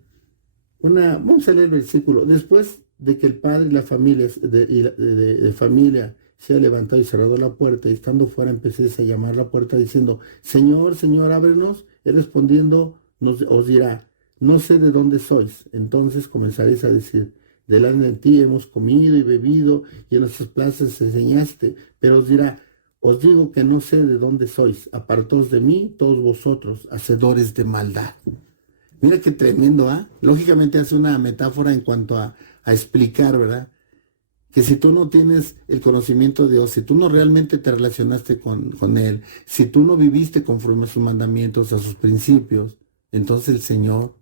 vamos a leer el versículo. Después de que el padre y la familia de familia se ha levantado y cerrado la puerta, y estando fuera empecé a llamar a la puerta diciendo, Señor, Señor, ábrenos. Él respondiendo os dirá, no sé de dónde sois. Entonces comenzaréis a decir, delante de ti hemos comido y bebido, y en nuestras plazas enseñaste. Pero os dirá, os digo que no sé de dónde sois. Apartaos de mí, todos vosotros, hacedores de maldad. Mira qué tremendo, ¿ah? Lógicamente hace una metáfora en cuanto a explicar, ¿verdad? Que si tú no tienes el conocimiento de Dios, si tú no realmente te relacionaste con Él, si tú no viviste conforme a sus mandamientos, a sus principios, entonces el Señor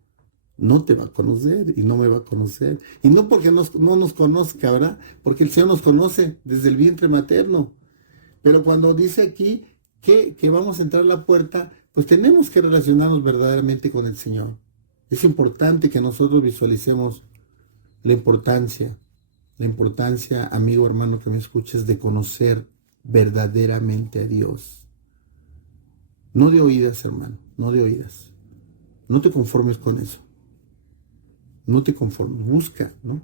no te va a conocer y no me va a conocer. Y no porque no nos conozca, ¿verdad? Porque el Señor nos conoce desde el vientre materno. Pero cuando dice aquí que vamos a entrar a la puerta, pues tenemos que relacionarnos verdaderamente con el Señor. Es importante que nosotros visualicemos la importancia, amigo, hermano, que me escuches, de conocer verdaderamente a Dios. No de oídas, hermano, no de oídas. No te conformes con eso. No te conformes, busca, ¿no?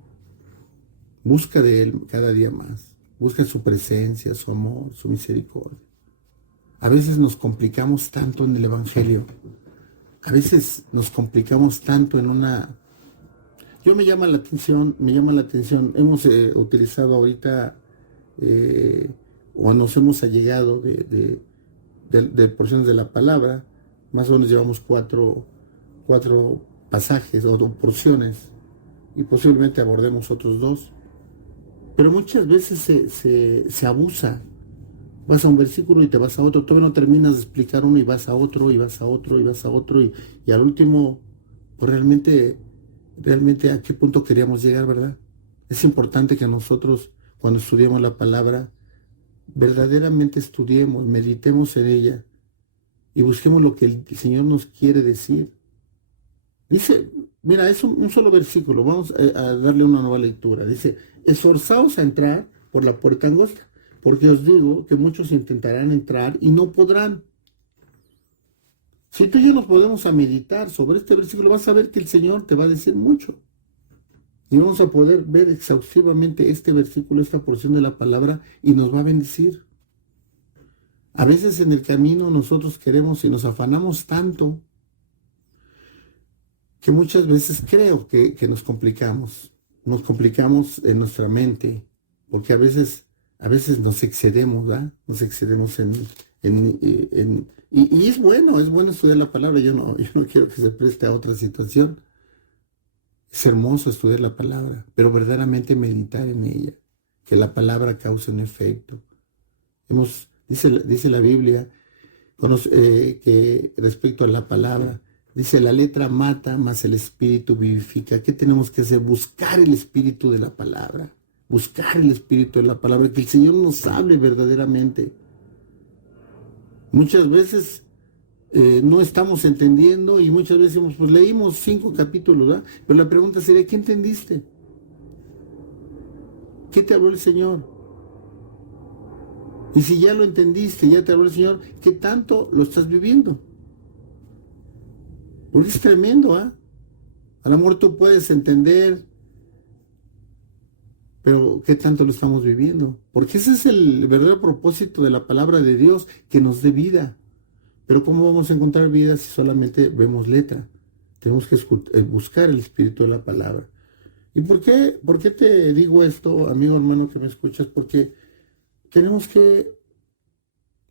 Busca de Él cada día más. Busca su presencia, su amor, su misericordia. A veces nos complicamos tanto en el Evangelio. A veces nos complicamos tanto en una... Yo me llama la atención, hemos utilizado ahorita, o nos hemos allegado de porciones de la palabra, más o menos llevamos cuatro pasajes o porciones, y posiblemente abordemos otros dos. Pero muchas veces se abusa. Vas a un versículo y te vas a otro, todavía no terminas de explicar uno y vas a otro, y vas a otro, y vas a otro, y al último, pues realmente a qué punto queríamos llegar, ¿verdad? Es importante que nosotros, cuando estudiemos la palabra, verdaderamente estudiemos, meditemos en ella, y busquemos lo que el Señor nos quiere decir. Dice, mira, es un solo versículo, vamos a darle una nueva lectura. Dice, esforzaos a entrar por la puerta angosta, porque os digo que muchos intentarán entrar y no podrán. Si tú y yo nos podemos a meditar sobre este versículo, vas a ver que el Señor te va a decir mucho. Y vamos a poder ver exhaustivamente este versículo, esta porción de la palabra, y nos va a bendecir. A veces en el camino nosotros queremos y nos afanamos tanto que muchas veces creo que nos complicamos en nuestra mente, porque a veces nos excedemos, ¿verdad? Nos excedemos en Y es bueno estudiar la palabra. Yo no quiero que se preste a otra situación. Es hermoso estudiar la palabra, pero verdaderamente meditar en ella, que la palabra cause un efecto. Dice la Biblia que respecto a la palabra, dice: la letra mata, mas el espíritu vivifica. ¿Qué tenemos que hacer? Buscar el espíritu de la palabra, buscar el espíritu de la palabra, que el Señor nos hable verdaderamente. Muchas veces no estamos entendiendo y muchas veces decimos, pues leímos 5 capítulos, ¿verdad? Pero la pregunta sería, ¿qué entendiste? ¿Qué te habló el Señor? Y si ya lo entendiste, ya te habló el Señor, ¿qué tanto lo estás viviendo? Porque es tremendo, ¿ah? A lo mejor tú puedes entender, pero ¿qué tanto lo estamos viviendo? Porque ese es el verdadero propósito de la palabra de Dios, que nos dé vida. Pero ¿cómo vamos a encontrar vida si solamente vemos letra? Tenemos que buscar el espíritu de la palabra. ¿Y por qué te digo esto, amigo hermano que me escuchas? Porque tenemos que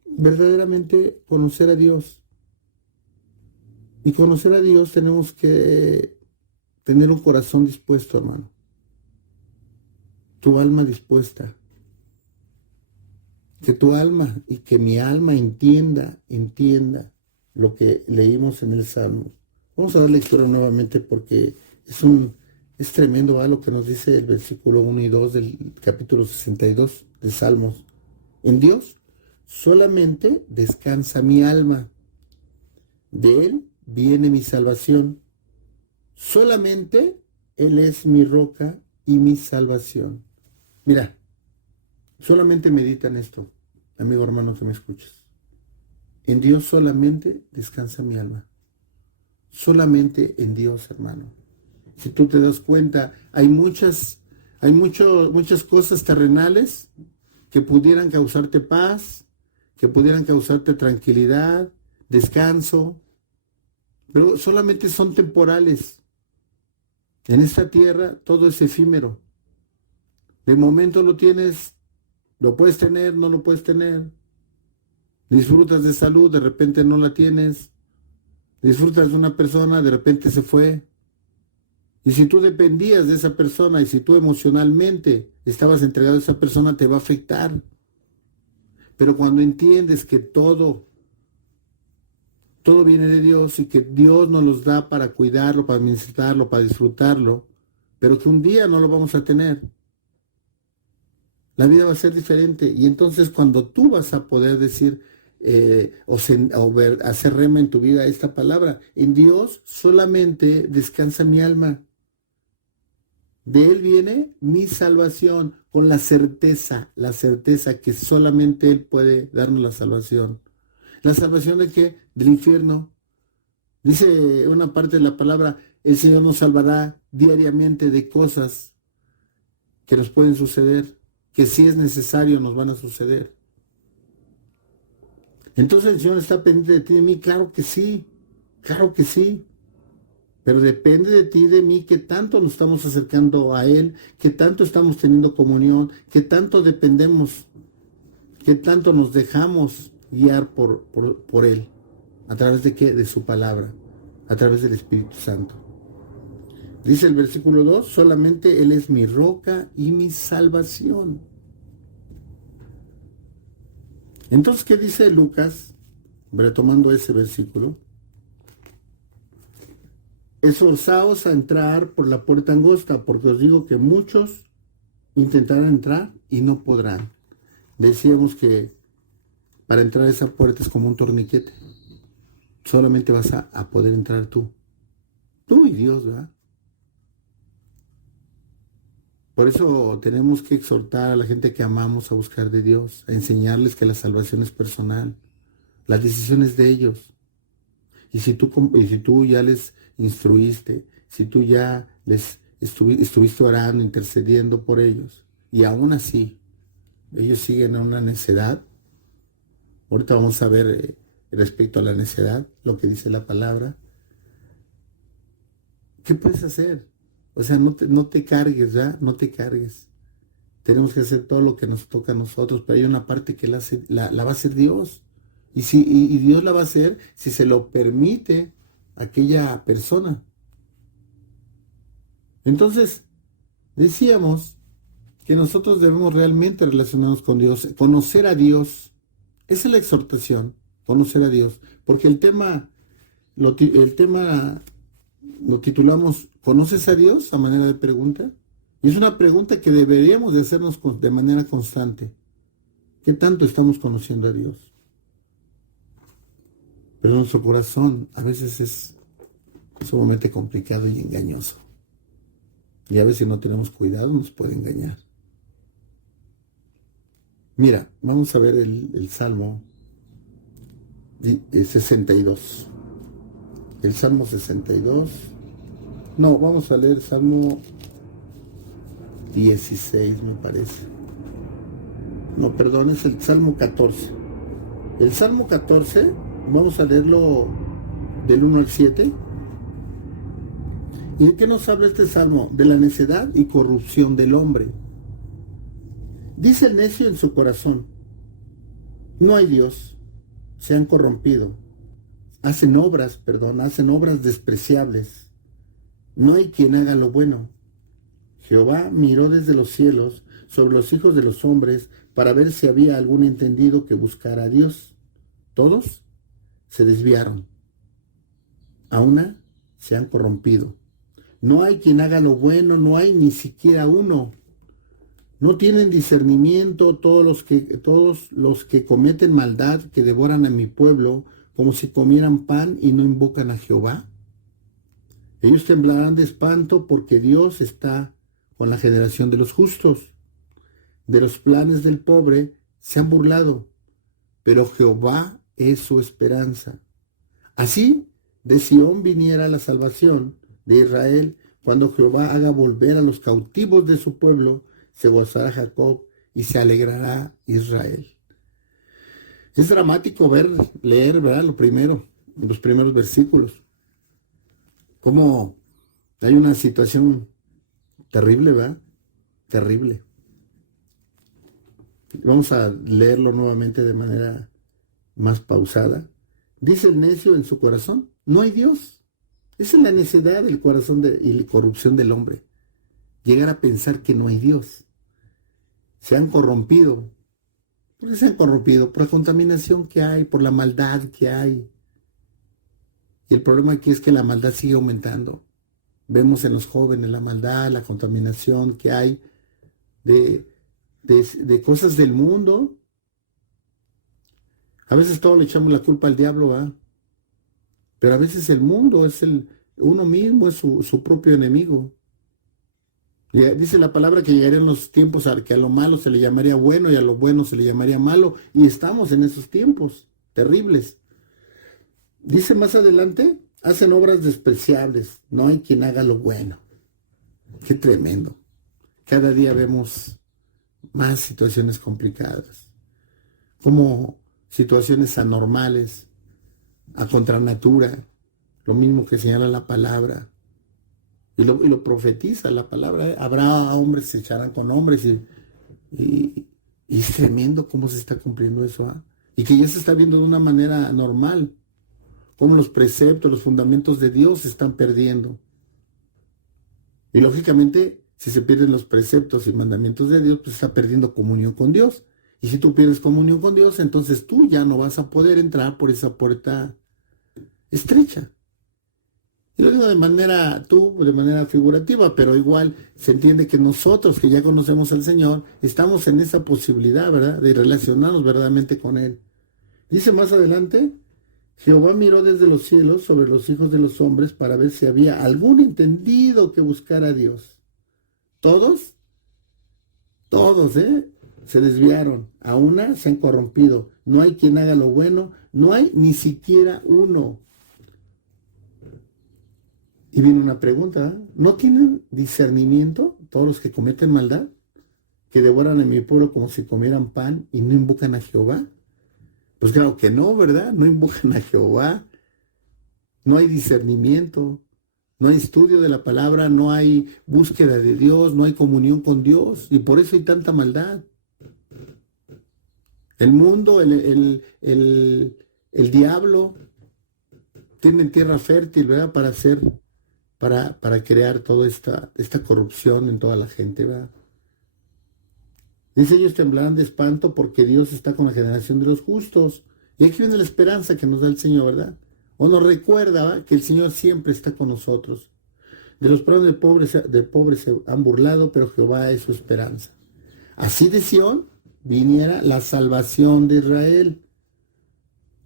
verdaderamente conocer a Dios. Y conocer a Dios tenemos que tener un corazón dispuesto, hermano. Tu alma dispuesta. Que tu alma y que mi alma entienda lo que leímos en el Salmo. Vamos a dar lectura nuevamente porque es tremendo, ¿va? Lo que nos dice el versículo 1 y 2 del capítulo 62 de Salmos. En Dios solamente descansa mi alma. De Él viene mi salvación. Solamente Él es mi roca y mi salvación. Mira, solamente medita en esto, amigo hermano que me escuchas. En Dios solamente descansa mi alma. Solamente en Dios, hermano. Si tú te das cuenta, hay muchas cosas terrenales que pudieran causarte paz, que pudieran causarte tranquilidad, descanso, pero solamente son temporales. En esta tierra todo es efímero. De momento lo tienes, lo puedes tener, no lo puedes tener. Disfrutas de salud, de repente no la tienes. Disfrutas de una persona, de repente se fue. Y si tú dependías de esa persona y si tú emocionalmente estabas entregado a esa persona, te va a afectar. Pero cuando entiendes que todo viene de Dios y que Dios nos los da para cuidarlo, para administrarlo, para disfrutarlo, pero que un día no lo vamos a tener, la vida va a ser diferente. Y entonces cuando tú vas a poder decir hacer rema en tu vida esta palabra: en Dios solamente descansa mi alma. De Él viene mi salvación, con la certeza que solamente Él puede darnos la salvación. ¿La salvación de qué? Del infierno. Dice una parte de la palabra: el Señor nos salvará diariamente de cosas que nos pueden suceder, que si es necesario nos van a suceder. Entonces el Señor está pendiente de ti y de mí, claro que sí, pero depende de ti y de mí qué tanto nos estamos acercando a Él, qué tanto estamos teniendo comunión, qué tanto dependemos, qué tanto nos dejamos guiar por Él. ¿A través de qué? De su palabra, a través del Espíritu Santo. Dice el versículo 2, solamente Él es mi roca y mi salvación. Entonces, ¿qué dice Lucas? Retomando ese versículo: esforzaos a entrar por la puerta angosta, porque os digo que muchos intentarán entrar y no podrán. Decíamos que para entrar a esa puerta es como un torniquete. Solamente vas a poder entrar tú y Dios, ¿verdad? Por eso tenemos que exhortar a la gente que amamos a buscar de Dios, a enseñarles que la salvación es personal, la decisión es de ellos. Y si tú ya les instruiste, si tú ya les estuviste orando, intercediendo por ellos, y aún así ellos siguen en una necedad, ahorita vamos a ver respecto a la necedad, lo que dice la palabra, ¿qué puedes hacer? O sea, no te cargues, ¿ya? No te cargues. Tenemos que hacer todo lo que nos toca a nosotros, pero hay una parte que la va a hacer Dios. Y Dios la va a hacer si se lo permite aquella persona. Entonces, decíamos que nosotros debemos realmente relacionarnos con Dios, conocer a Dios. Esa es la exhortación, conocer a Dios. Porque el tema lo titulamos ¿Conoces a Dios? A manera de pregunta. Y es una pregunta que deberíamos de hacernos de manera constante. ¿Qué tanto estamos conociendo a Dios? Pero nuestro corazón a veces es sumamente complicado y engañoso. Y a veces si no tenemos cuidado nos puede engañar. Mira, vamos a ver el Salmo 62. El Salmo 62. No, vamos a leer Salmo 16, me parece. No, perdón, es el Salmo 14. El Salmo 14, vamos a leerlo del 1 al 7. ¿Y de qué nos habla este Salmo? De la necedad y corrupción del hombre. Dice el necio en su corazón: no hay Dios, se han corrompido. Hacen obras despreciables. No hay quien haga lo bueno. Jehová miró desde los cielos sobre los hijos de los hombres para ver si había algún entendido que buscara a Dios. Todos se desviaron. A una se han corrompido. No hay quien haga lo bueno, no hay ni siquiera uno. No tienen discernimiento todos los que cometen maldad, que devoran a mi pueblo como si comieran pan y no invocan a Jehová. Ellos temblarán de espanto porque Dios está con la generación de los justos. De los planes del pobre se han burlado, pero Jehová es su esperanza. Así de Sión viniera la salvación de Israel. Cuando Jehová haga volver a los cautivos de su pueblo, se gozará Jacob y se alegrará Israel. Es dramático leer, ¿verdad? Los primeros versículos. Cómo hay una situación terrible, ¿verdad? Terrible. Vamos a leerlo nuevamente de manera más pausada. Dice el necio en su corazón: no hay Dios. Esa es la necedad del corazón y la corrupción del hombre. Llegar a pensar que no hay Dios. Se han corrompido. ¿Por qué se han corrompido? Por la contaminación que hay, por la maldad que hay. Y el problema aquí es que la maldad sigue aumentando. Vemos en los jóvenes la maldad, la contaminación que hay de cosas del mundo. A veces todo le echamos la culpa al diablo, ¿verdad? Pero a veces el mundo uno mismo es su propio enemigo. Dice la palabra que llegarían los tiempos que a lo malo se le llamaría bueno y a lo bueno se le llamaría malo. Y estamos en esos tiempos terribles. Dice más adelante: hacen obras despreciables, no hay quien haga lo bueno. Qué tremendo. Cada día vemos más situaciones complicadas, como situaciones anormales, a contranatura, lo mismo que señala la palabra, y lo profetiza la palabra. Habrá hombres que se echarán con hombres, y es tremendo cómo se está cumpliendo eso, ¿eh? Y que ya se está viendo de una manera normal, cómo los preceptos, los fundamentos de Dios se están perdiendo. Y lógicamente, si se pierden los preceptos y mandamientos de Dios, pues se está perdiendo comunión con Dios. Y si tú pierdes comunión con Dios, entonces tú ya no vas a poder entrar por esa puerta estrecha. Y lo digo de manera figurativa, pero igual se entiende que nosotros que ya conocemos al Señor, estamos en esa posibilidad, ¿verdad?, de relacionarnos verdaderamente con Él. Dice más adelante: Jehová miró desde los cielos sobre los hijos de los hombres para ver si había algún entendido que buscara a Dios. Todos, se desviaron. A una se han corrompido. No hay quien haga lo bueno. No hay ni siquiera uno. Y viene una pregunta: ¿no tienen discernimiento todos los que cometen maldad, que devoran a mi pueblo como si comieran pan y no invocan a Jehová? Pues claro que no, ¿verdad? No invocan a Jehová. No hay discernimiento, no hay estudio de la palabra, no hay búsqueda de Dios, no hay comunión con Dios, y por eso hay tanta maldad. El mundo, el diablo tiene tierra fértil, ¿verdad? Para crear toda esta corrupción en toda la gente, ¿verdad? Dice, ellos temblarán de espanto porque Dios está con la generación de los justos. Y aquí viene la esperanza que nos da el Señor, ¿verdad? O nos recuerda, ¿verdad?, que el Señor siempre está con nosotros. De los planes de pobres se han burlado, pero Jehová es su esperanza. Así de Sión viniera la salvación de Israel,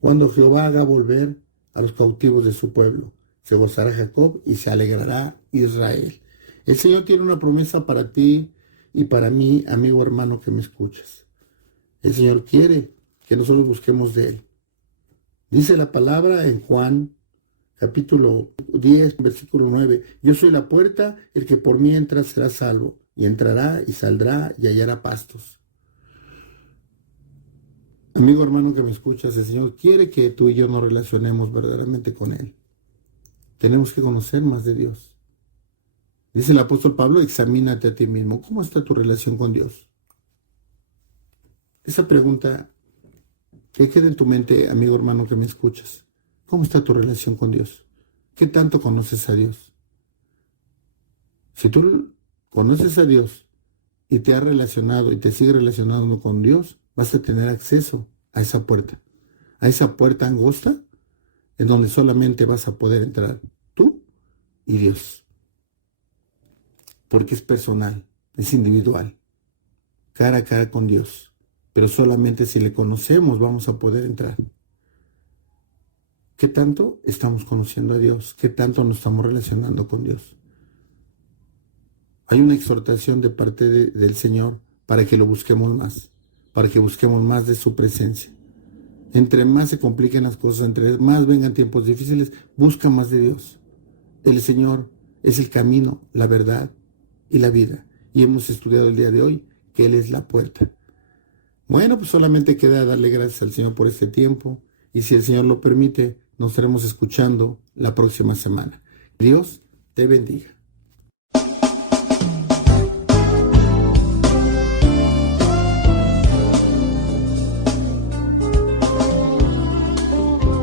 cuando Jehová haga volver a los cautivos de su pueblo. Se gozará Jacob y se alegrará Israel. El Señor tiene una promesa para ti y para mí, amigo hermano que me escuchas. El Señor quiere que nosotros busquemos de Él. Dice la palabra en Juan, capítulo 10, versículo 9. Yo soy la puerta, el que por mí entra será salvo, y entrará y saldrá y hallará pastos. Amigo hermano que me escuchas, el Señor quiere que tú y yo nos relacionemos verdaderamente con Él. Tenemos que conocer más de Dios. Dice el apóstol Pablo, examínate a ti mismo. ¿Cómo está tu relación con Dios? Esa pregunta que quede en tu mente, amigo hermano que me escuchas. ¿Cómo está tu relación con Dios? ¿Qué tanto conoces a Dios? Si tú conoces a Dios y te has relacionado y te sigues relacionando con Dios, vas a tener acceso a esa puerta angosta, en donde solamente vas a poder entrar tú y Dios. Porque es personal, es individual, cara a cara con Dios. Pero solamente si le conocemos vamos a poder entrar. ¿Qué tanto estamos conociendo a Dios? ¿Qué tanto nos estamos relacionando con Dios? Hay una exhortación de parte del Señor para que lo busquemos más, para que busquemos más de su presencia. Entre más se compliquen las cosas, entre más vengan tiempos difíciles, busca más de Dios. El Señor es el camino, la verdad y la vida. Y hemos estudiado el día de hoy que Él es la puerta. Bueno, pues solamente queda darle gracias al Señor por este tiempo. Y si el Señor lo permite, nos estaremos escuchando la próxima semana. Dios te bendiga.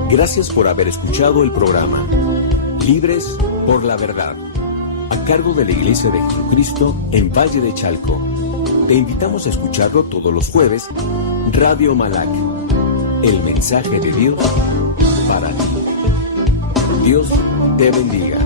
Gracias por haber escuchado el programa Libres por la Verdad, a cargo de la Iglesia de Jesucristo en Valle de Chalco. Te invitamos a escucharlo todos los jueves, Radio Malac, el mensaje de Dios para ti. Dios te bendiga.